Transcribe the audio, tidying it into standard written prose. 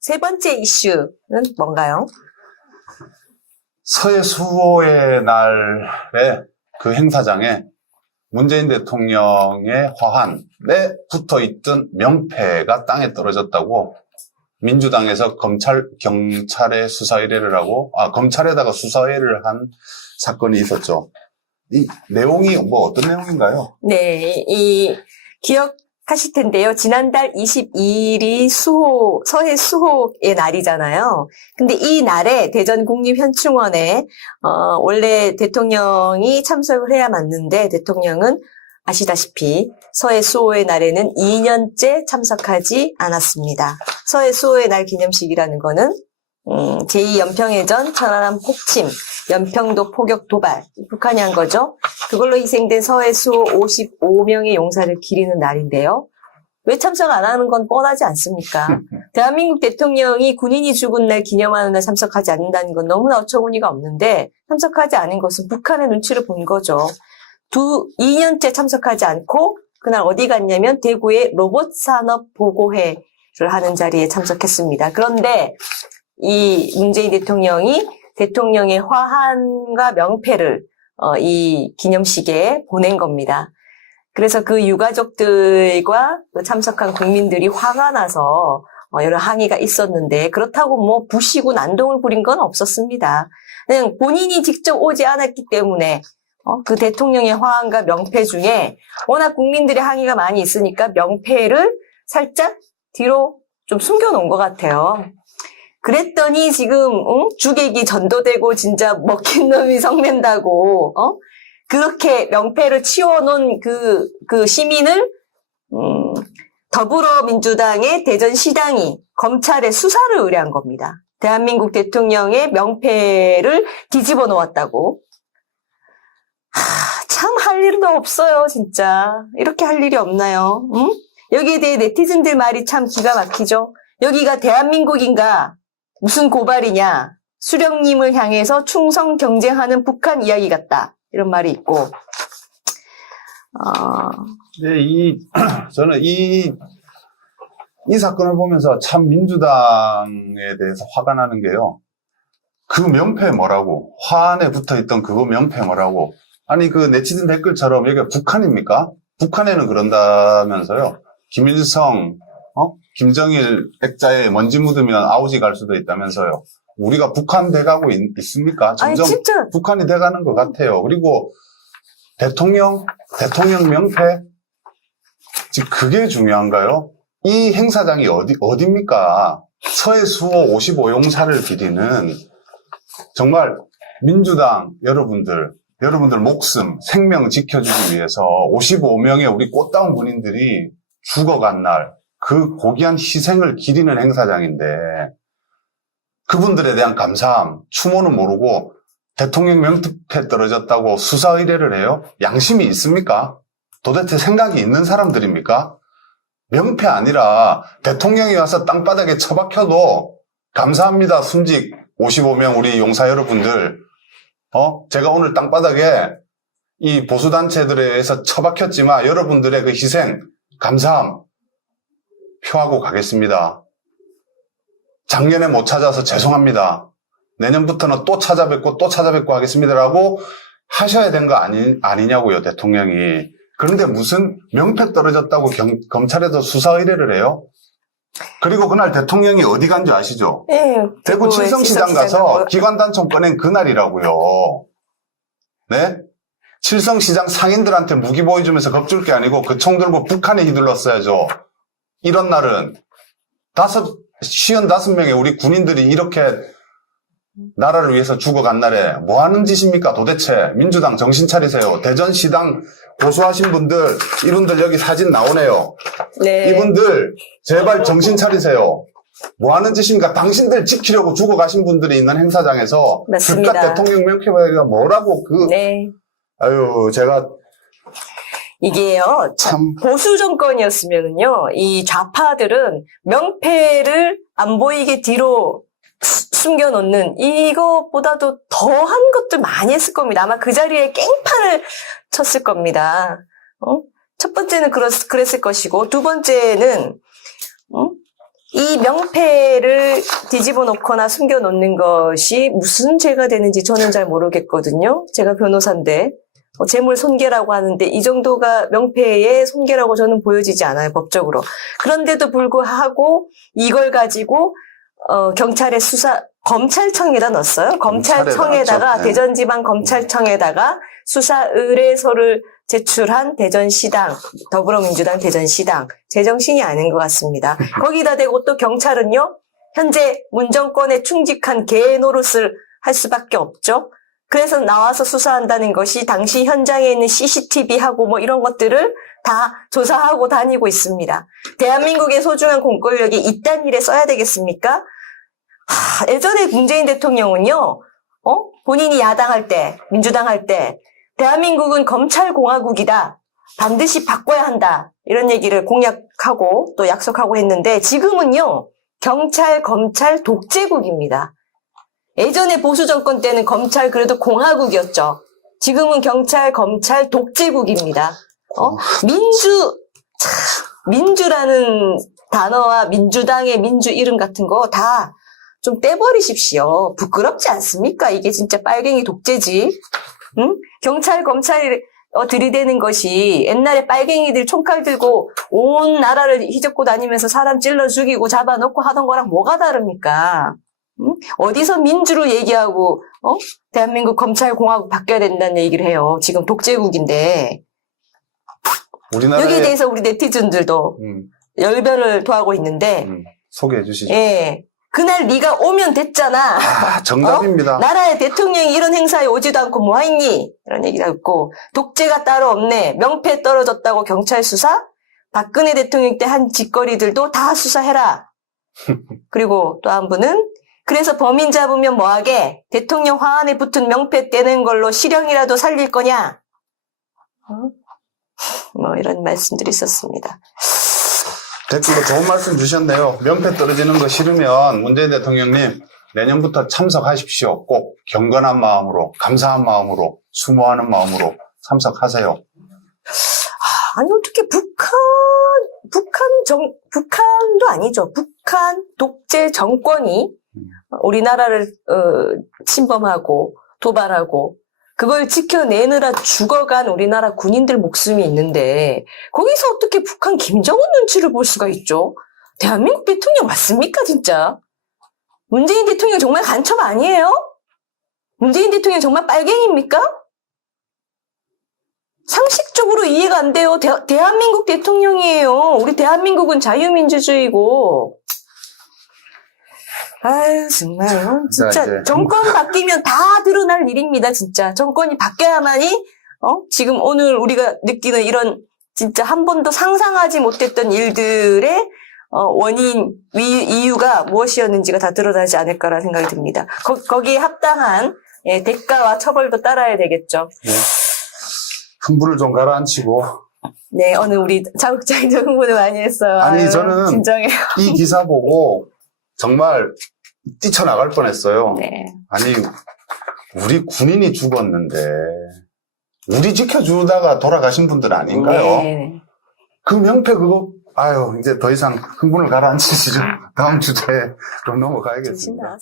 세 번째 이슈는 뭔가요? 서해 수호의 날에 그 행사장에 문재인 대통령의 화환에 붙어있던 명패가 땅에 떨어졌다고 민주당에서 경찰에 수사 의뢰를 하고, 검찰에다가 수사 의뢰를 한 사건이 있었죠. 이 내용이 어떤 내용인가요? 네, 기억하실 텐데요. 지난달 22일이 서해 수호의 날이잖아요. 근데 이 날에 대전 국립현충원에, 원래 대통령이 참석을 해야 맞는데, 대통령은 아시다시피 서해 수호의 날에는 2년째 참석하지 않았습니다. 서해 수호의 날 기념식이라는 거는 제2연평해전 천안함 폭침, 연평도 포격 도발, 북한이 한 거죠. 그걸로 희생된 서해 수호 55명의 용사를 기리는 날인데요. 왜 참석 안 하는 건 뻔하지 않습니까? 대한민국 대통령이 군인이 죽은 날 기념하는 날 참석하지 않는다는 건 너무나 어처구니가 없는데, 참석하지 않은 것은 북한의 눈치를 본 거죠. 2년째 참석하지 않고 그날 어디 갔냐면 대구의 로봇산업보고회를 하는 자리에 참석했습니다. 그런데 이 문재인 대통령이 대통령의 화환과 명패를 이 기념식에 보낸 겁니다. 그래서 그 유가족들과 참석한 국민들이 화가 나서 여러 항의가 있었는데, 그렇다고 부시고 난동을 부린 건 없었습니다. 그냥 본인이 직접 오지 않았기 때문에 그 대통령의 화환과 명패 중에 워낙 국민들의 항의가 많이 있으니까 명패를 살짝 뒤로 좀 숨겨놓은 것 같아요. 그랬더니 지금 주객이 전도되고 진짜 먹힌 놈이 성낸다고 그렇게 명패를 치워놓은 그 시민을 더불어민주당의 대전시당이 검찰에 수사를 의뢰한 겁니다. 대한민국 대통령의 명패를 뒤집어 놓았다고. 참 할 일도 없어요, 진짜. 이렇게 할 일이 없나요? 응? 여기에 대해 네티즌들 말이 참 기가 막히죠. 여기가 대한민국인가? 무슨 고발이냐? 수령님을 향해서 충성 경쟁하는 북한 이야기 같다. 이런 말이 있고. 네, 저는 이 사건을 보면서 참 민주당에 대해서 화가 나는 게요. 그 명패 뭐라고? 화환에 붙어 있던 그거 명패 뭐라고? 아니, 그 네티즌 댓글처럼 여기가 북한입니까? 북한에는 그런다면서요. 김일성, 김정일 액자에 먼지 묻으면 아우지 갈 수도 있다면서요. 우리가 북한 돼가고 있습니까? 점점 아니, 진짜. 북한이 돼가는 것 같아요. 그리고 대통령 명패? 지금 그게 중요한가요? 이 행사장이 어디입니까? 서해 수호 55용사를 기리는 정말 민주당 여러분들 목숨, 생명 지켜주기 위해서 55명의 우리 꽃다운 군인들이 죽어간 날, 그 고귀한 희생을 기리는 행사장인데, 그분들에 대한 감사함, 추모는 모르고 대통령 명패 떨어졌다고 수사 의뢰를 해요? 양심이 있습니까? 도대체 생각이 있는 사람들입니까? 명패 아니라 대통령이 와서 땅바닥에 처박혀도 감사합니다. 순직 55명 우리 용사 여러분들. 제가 오늘 땅바닥에 이 보수단체들에 의해서 처박혔지만 여러분들의 그 희생, 감사함 표하고 가겠습니다. 작년에 못 찾아서 죄송합니다. 내년부터는 또 찾아뵙고 하겠습니다라고 하셔야 된 거 아니냐고요, 대통령이. 그런데 무슨 명패 떨어졌다고 검찰에도 수사 의뢰를 해요? 그리고 그날 대통령이 어디 간 줄 아시죠? 네, 대구 칠성시장 가서 기관단총 꺼낸 그날이라고요. 네? 칠성시장 상인들한테 무기 보여주면서 겁줄 게 아니고 그 총 들고 북한에 휘둘렀어야죠. 이런 날은 55명의 우리 군인들이 이렇게 나라를 위해서 죽어간 날에 뭐 하는 짓입니까? 도대체 민주당 정신 차리세요. 대전시당 고소하신 분들, 이분들 여기 사진 나오네요. 네. 이분들 제발 정신 차리세요. 뭐 하는 짓입니까? 당신들 지키려고 죽어가신 분들이 있는 행사장에서 맞습니다. 즉각 대통령 명패가 뭐라고 네. 제가 이게요, 참 보수 정권이었으면은요, 이 좌파들은 명패를 안 보이게 뒤로 숨겨놓는 이것보다도 더한 것들 많이 했을 겁니다. 아마 그 자리에 깽판을 쳤을 겁니다. 첫 번째는 그랬을 것이고, 두 번째는 이 명패를 뒤집어 놓거나 숨겨 놓는 것이 무슨 죄가 되는지 저는 잘 모르겠거든요. 제가 변호사인데 재물 손괴라고 하는데 이 정도가 명패의 손괴라고 저는 보여지지 않아요, 법적으로. 그런데도 불구하고 이걸 가지고 경찰의 검찰청에다 넣었어요. 검찰청에다가 넣었죠. 네. 대전지방검찰청에다가 수사 의뢰서를 제출한 대전시당, 더불어민주당 대전시당, 제정신이 아닌 것 같습니다. 거기다 대고 또 경찰은요, 현재 문정권에 충직한 개 노릇을 할 수밖에 없죠. 그래서 나와서 수사한다는 것이 당시 현장에 있는 CCTV하고 뭐 이런 것들을 다 조사하고 다니고 있습니다. 대한민국의 소중한 공권력이 이딴 일에 써야 되겠습니까? 예전에 문재인 대통령은요, 본인이 야당할 때, 민주당 할 때, 대한민국은 검찰공화국이다. 반드시 바꿔야 한다. 이런 얘기를 공약하고 또 약속하고 했는데 지금은요, 경찰, 검찰 독재국입니다. 예전에 보수 정권 때는 검찰 그래도 공화국이었죠. 지금은 경찰, 검찰 독재국입니다. 민주라는 단어와 민주당의 민주 이름 같은 거 다 좀 떼버리십시오. 부끄럽지 않습니까? 이게 진짜 빨갱이 독재지. 응? 경찰, 검찰이 들이대는 것이 옛날에 빨갱이들 총칼 들고 온 나라를 휘젓고 다니면서 사람 찔러 죽이고 잡아놓고 하던 거랑 뭐가 다릅니까? 응? 어디서 민주를 얘기하고 대한민국 검찰공화국 바뀌어야 된다는 얘기를 해요. 지금 독재국인데. 여기에 대해서 우리 네티즌들도 열변을 토하고 있는데 소개해 주시죠. 예. 그날 네가 오면 됐잖아. 정답입니다. 나라의 대통령이 이런 행사에 오지도 않고 뭐 했니? 이런 얘기가 있고 독재가 따로 없네. 명패 떨어졌다고 경찰 수사? 박근혜 대통령 때 한 짓거리들도 다 수사해라. 그리고 또 한 분은 그래서 범인 잡으면 뭐하게? 대통령 화환에 붙은 명패 떼는 걸로 실형이라도 살릴 거냐? 뭐 이런 말씀들이 있었습니다. 댓글로 좋은 말씀 주셨네요. 명패 떨어지는 거 싫으면 문재인 대통령님 내년부터 참석하십시오. 꼭 경건한 마음으로, 감사한 마음으로, 수모하는 마음으로 참석하세요. 아니 어떻게 북한도 아니죠. 북한 독재 정권이 우리나라를 침범하고 도발하고 그걸 지켜내느라 죽어간 우리나라 군인들 목숨이 있는데 거기서 어떻게 북한 김정은 눈치를 볼 수가 있죠? 대한민국 대통령 맞습니까 진짜? 문재인 대통령 정말 간첩 아니에요? 문재인 대통령 정말 빨갱입니까? 상식적으로 이해가 안 돼요. 대한민국 대통령이에요. 우리 대한민국은 자유민주주의고. 아유, 정말. 진짜 이제 정권 바뀌면 다 드러날 일입니다, 진짜. 정권이 바뀌어야만이, 지금 오늘 우리가 느끼는 이런 진짜 한 번도 상상하지 못했던 일들의 원인, 이유가 무엇이었는지가 다 드러나지 않을까라는 생각이 듭니다. 거기에 합당한 대가와 처벌도 따라야 되겠죠. 네. 흥분을 좀 가라앉히고. 네, 오늘 우리 자극적인 흥분을 많이 했어요. 아니, 저는 진정해요. 이 기사 보고 정말 뛰쳐나갈 뻔했어요. 네. 아니, 우리 군인이 죽었는데 우리 지켜주다가 돌아가신 분들 아닌가요? 네. 그 명패 그거 이제 더 이상 흥분을 가라앉히시죠. 다음 주제로 넘어가야겠습니다.